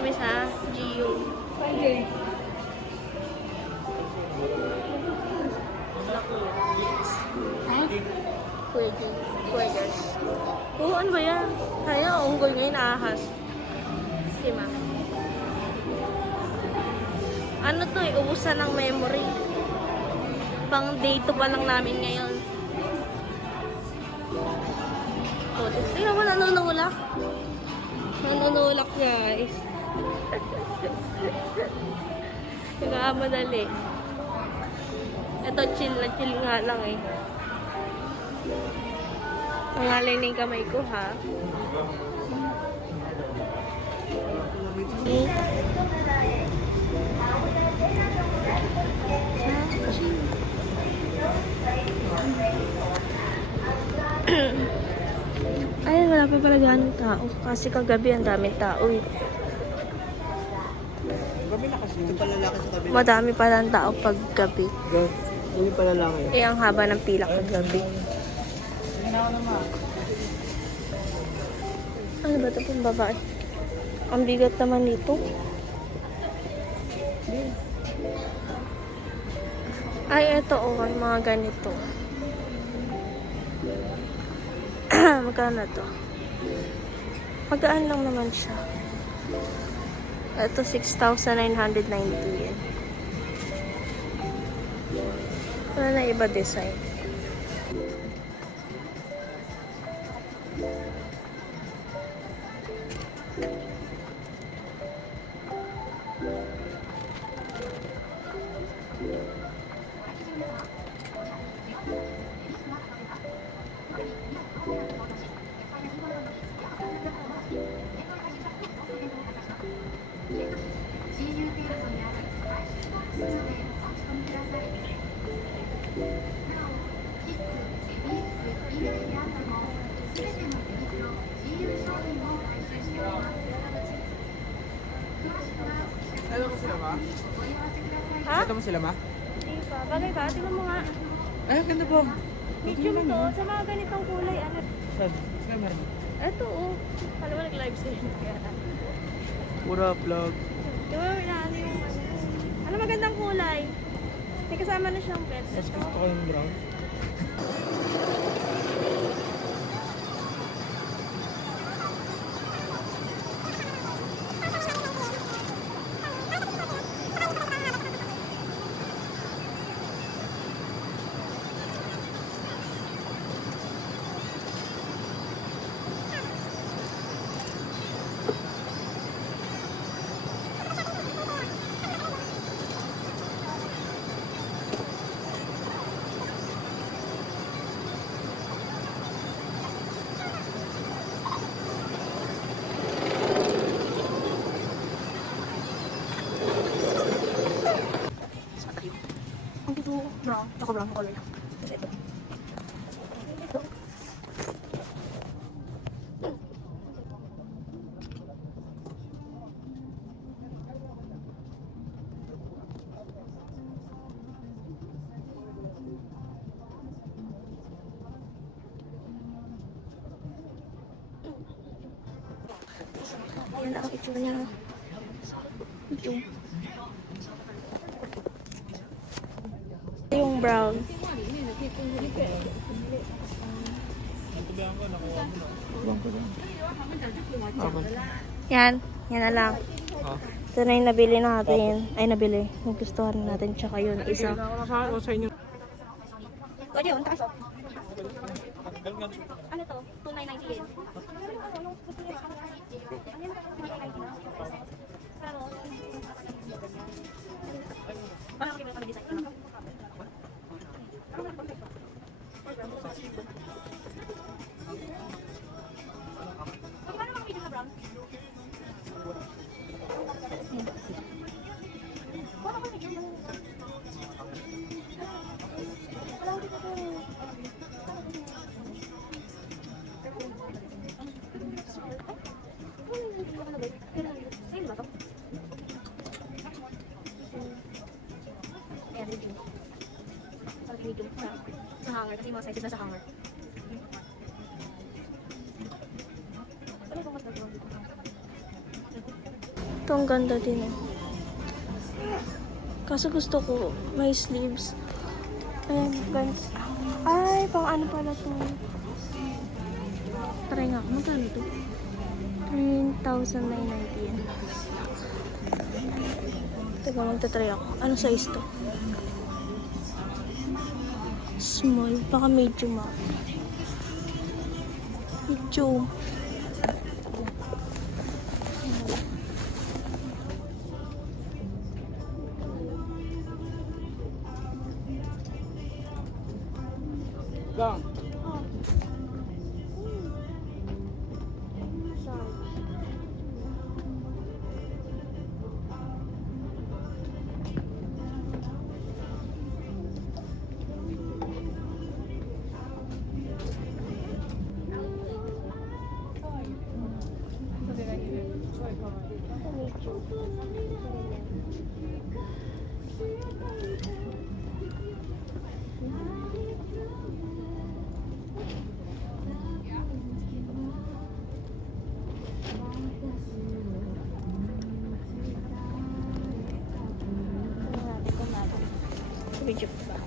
kami sa GU. Okay. Burgers. Oo, ano ba yan? Kaya, unggoy ngayon, ahas. Sima. Ano to eh, ubusan ng memory. Pang day 2 pa lang namin ngayon. Oh, tingnan mo, nanunulak. Nanunulak, guys. Nagkamadali. Ito, chill na chill nga lang eh. Nangalay na yung kamay ko, ha? Ay, wala pa pala ganong tao. Kasi kagabi ang daming tao eh. Gabi na kasi. Ito pala laki sa kabila. Madami pala ang tao pag gabi. Gabi pala laki. Eh, ang haba ng pila kagabi. Ano ba ito pong babae? Ang bigat naman nito. Ay, ito oh, mga ganito. Magkano to? Magaan lang naman siya. Ito, 6,990 yen. Wala na iba design. Ano mo sila ma? Ha? Ito mo sila ma? Hindi pa. Bagay ba? Tingnan mo nga. Ay, ang ganda po. Medium to. Sa mga ganitong kulay. Ano? Saan? Saan meron? Ito oh. Alam mo, nag-live stream kaya. Pura vlog. Di ba, inaano yung ano? Ano magandang kulay? May kasama na siyang pet. Mas gusto ko yung brown. Ang dito, brown. Ako brown color lang. Tapos ito. Ito. Ayan ang itsura niya. Ito. Yung brown. Yan. Yan na lang. Ah. Ito na yung nabili natin. Ay, nabili. Nagustuhan natin. Tsaka yun, isa. Ako sa inyo. Pwede yun, taas oh. Ano to? 2,990 yen. Parang kami kami design. Sa hanger, kasi yung mga sizes na sa hanger. Ito ang ganda din eh. Kaso gusto ko may sleeves. Ayan, guys. Ay, pang ano pala to. Try nga. Magkano to? 3,990 yan. Teka, magta-try ako. Ano size to? Small. Baka medium ako. Medium. Lang. Video pa.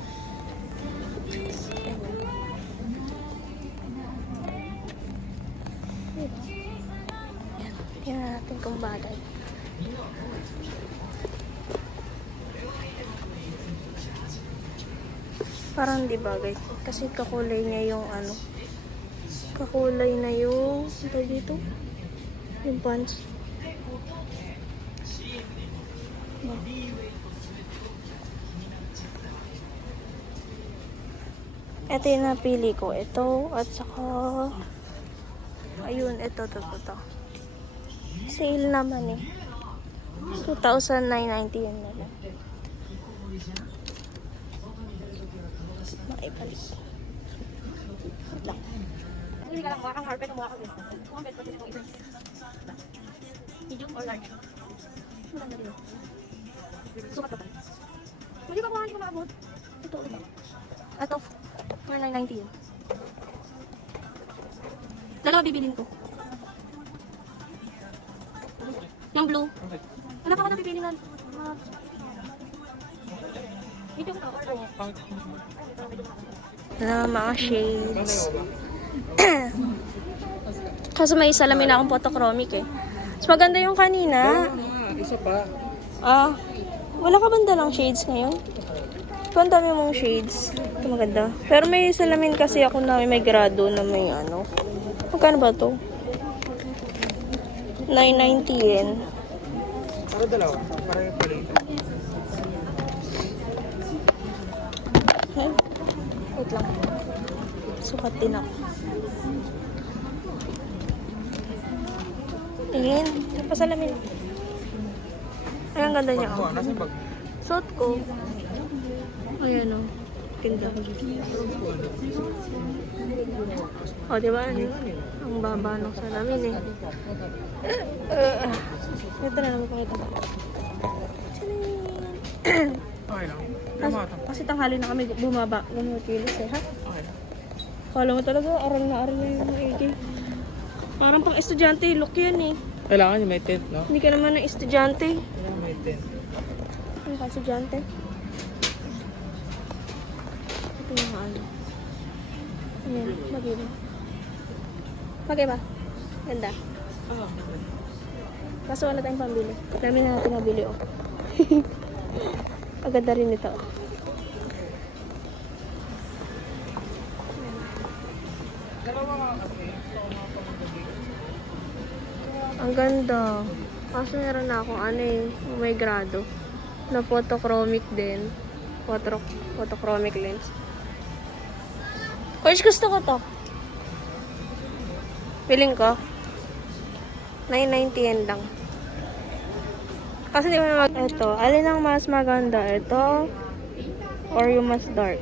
Yan. Tingnan natin kung bagay. Parang di bagay. Kasi kakulay niya yung ano. Kakulay na yung ito dito. Yung pants. Ito yung napili ko. Ito at saka ayun, ito. Sale naman eh. 2,990 yan na lang. Makibalik. Wait lang. Hindi ka lang mukha kang carpet ang mukha ko din. Medium or large? Maganda din. Sukat ka pa. Hindi ba kumahan ko maabot? Ito ulit. Ito. 4,990 yun. Dalawa bibilin ko. Yung blue. Wala pa ka na pipili na. Medium ka. Order mo. Na mga shades. Kaso may salamin na akong photochromic eh. Mas maganda yung kanina. Isa pa. Wala ka banda lang shades ngayon? Ang dami mong shades. Ito maganda. Pero may salamin kasi ako na may grado na may ano. Magkano ba to? 990 yen. Para dalawa. Para yung pala ito. Okay. Wait lang. Sukat din ako. Tingin. Saan pa salamin? Ay, ang ganda niya. Ito, nasa bag. Suot ko. Ayan o. Ganda. O, diba? Ang baba ng salamin eh. Ito na naman pakita. Okay lang. Tama ito. Kasi tanghali na kami bumaba. Gumukilis eh, ha? Okay lang. Kala mo talaga, aral na yung AJ. Parang pang estudyante, look yan eh. Kailangan niya may tent, no? Hindi ka naman ng estudyante. Kailangan may tent. Ano ka estudyante? Ito yung ano. Ayan, bagay ba? Bagay ba? Ganda. Kaso wala tayong pambili. Dami na natin mabili, oh. Maganda rin ito, oh. Ang ganda. Kaso meron na akong ano eh, may grado. Na photochromic din. Photochromic lens. Which gusto ko to? Piling ko. 990 yen lang. Kasi di mo na ito. Alin ang mas maganda? Ito or yung mas dark?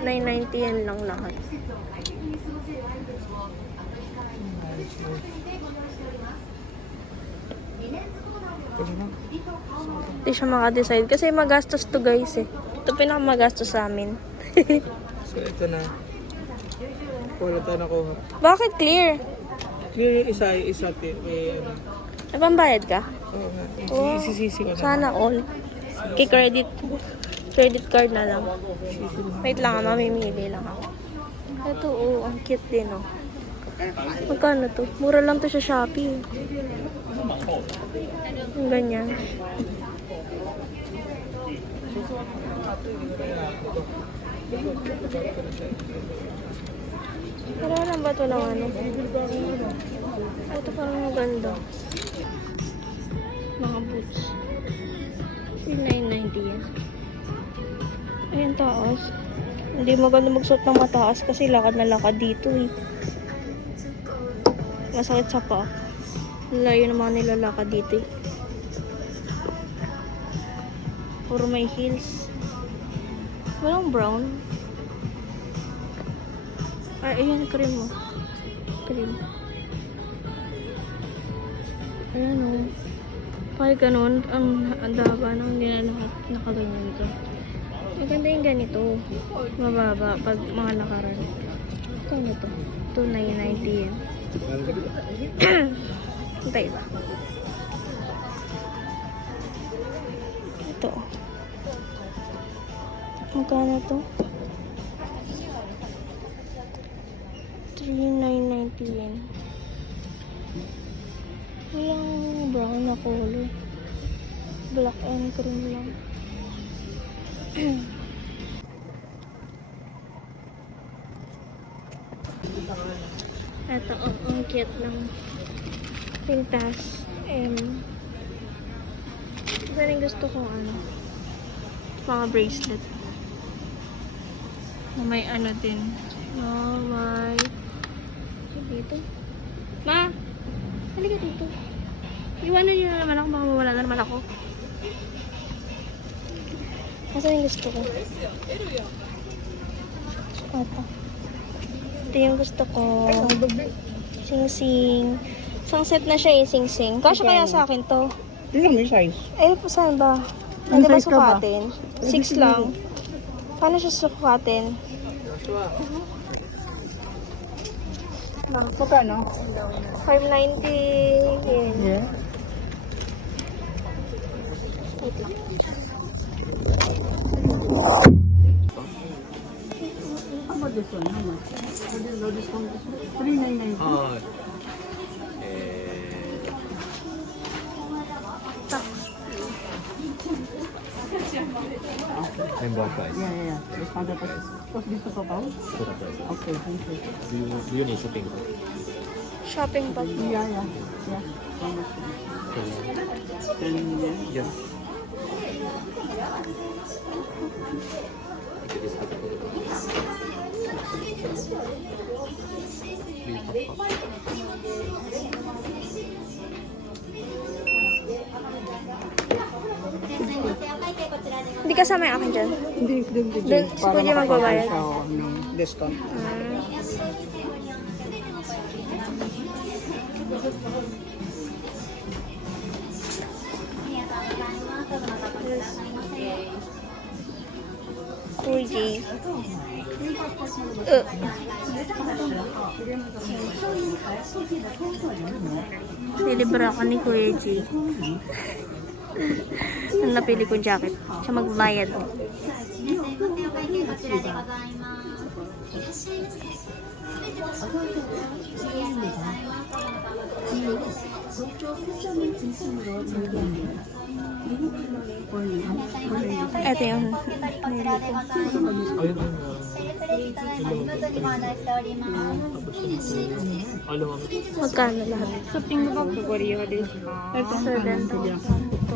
990 yen lang lahat. Hindi siya maka-decide kasi magastos to guys eh. Ito pinakamagastos sa amin. So ito na. Wala tayo nakuha. Bakit clear? Clear yung isa, yung isa. May ano. May pambayad ka? Oo nga. Oh, Isisisi ko na. sana all. Kay credit card na lang. Wait lang, mamimili lang ako. Ito, oh, ang cute din, oh. Magkano to? Mura lang to sa Shopee. Yung ganyan. Pero lang ba ito ng ano? Ito parang maganda. Mga boots. 990 yan. Ayan, taas. Hindi maganda magsuot ng mataas kasi lakad na lakad dito eh. Masakit sa pa. Layo ng mga nilalakad dito eh. Puro may heels. Walang brown. Ay, ayan, cream mo. Cream. Ayan o. Pag ganun, ang daba nung hindi na nakaganyan ito. Maganda yung ganito. Mababa pag mga nakaraan. Ito na to. 2,990 yan. Ito iba. Ito. Magkano to? 3,990 yan. Walang brown na color. Black and cream lang. Ito, oh, ang cute ng pintas. Ito rin gusto kong ano, mga bracelet. Na may ano din. Oh, may... Dito. Ma! Halika dito. Iwanan nyo na naman ako. Baka mawala na naman ako. Kasi yung gusto ko. Ito yung gusto ko. Sing-sing. Isang set na siya eh, sing-sing. Kasya kaya sa akin to. Tingnan mo yung size. Eh, saan ba? Pwede ba sukatin? 6 lang. Paano siya sukatin? Magkano? 590 yen. Yeah. Wait lang. How about this one? How much? What is this one? 3,990. Member price. Yeah. This powder price. What's this total? Total price. Okay, thank you. Do you need shopping? Shopping bag. Yeah. How much? 10 million. Yes. Hindi kasama yung akin dyan. Hindi. Doon, si Kuya magbabayad. Siya ng discount. Kuya J. Nilibra ako ni Kuya J. Ang napili kong jacket. Siya magbayad. Ito yung nilibra ko. Magkano lahat? Ito 7,000.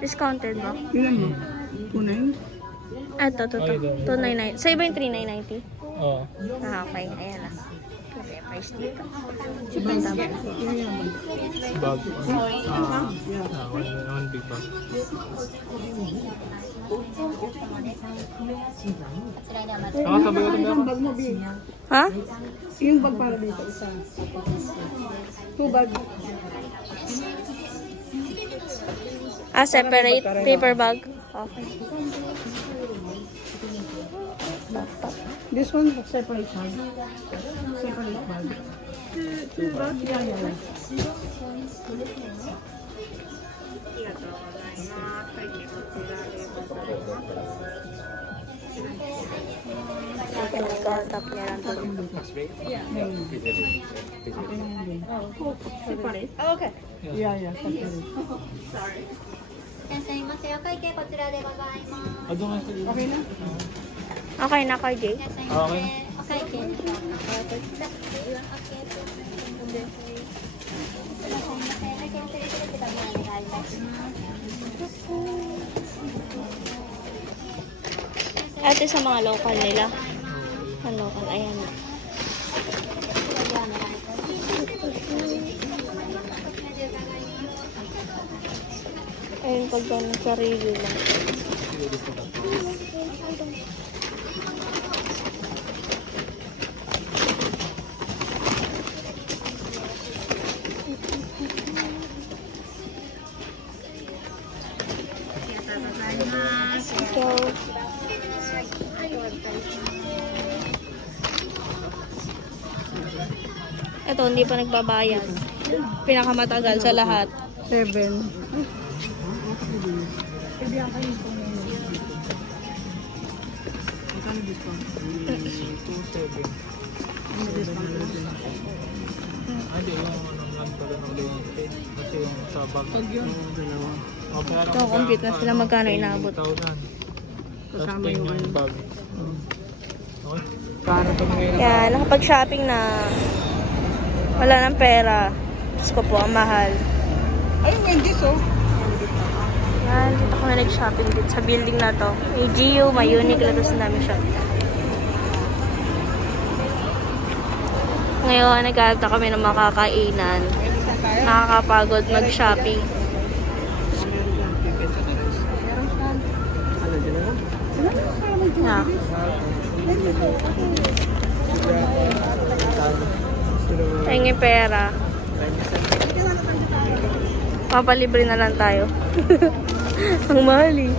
Discounted ba? Ilan mo? 2,900? Ito, 299. Sa iba yung 3,990? Oo. Ah, okay. Ayan na. Okay, price dito. Bag. One big bag. Nakatabi ko Isang bag mo, B. Ha? Yung bag para dito, isa. 2 bag. Ah, separate paper bag. Okay. This one, separate bag. Separate bag. 2 bag? Yeah. shop meron doon. Separate? Okay. Yeah, yeah, separate. いらっしゃいませ。お会計こちらでございます。 Okay na? Okay na kay Jay. いらっしゃいませ。お会計でしょうか。Okay. いらっしゃいませ。会計忘れてるけどもお願いいたします。 Ate sa mga local nila. Ang local, ayan. Ayun, pag ganun, sarili lang. So, ito, hindi pa nagbabayad. Pinakamatagal sa lahat. 7. Hindi, yung ano pala ng Leonte. Kasi yung sa bag. Pag yun, dalawa. O, pero Ito, compute na sila magkano inaabot. 10,000. Kasama Tapos yung yung ano. bag. Okay. Para tumingin na. Yan, nakapag-shopping na. Wala ng pera. Diyos ko po, ang mahal. Ay, Wendy's oh. Yan, dito kami nag-shopping dito sa building na to. May GU, may Uniqlo, tapos namin shop. Ngayon, nagkakita kami ng makakainan. Nakakapagod mag-shopping. Yeah. Tingin pera. Papalibre na lang tayo. Ang mahal eh.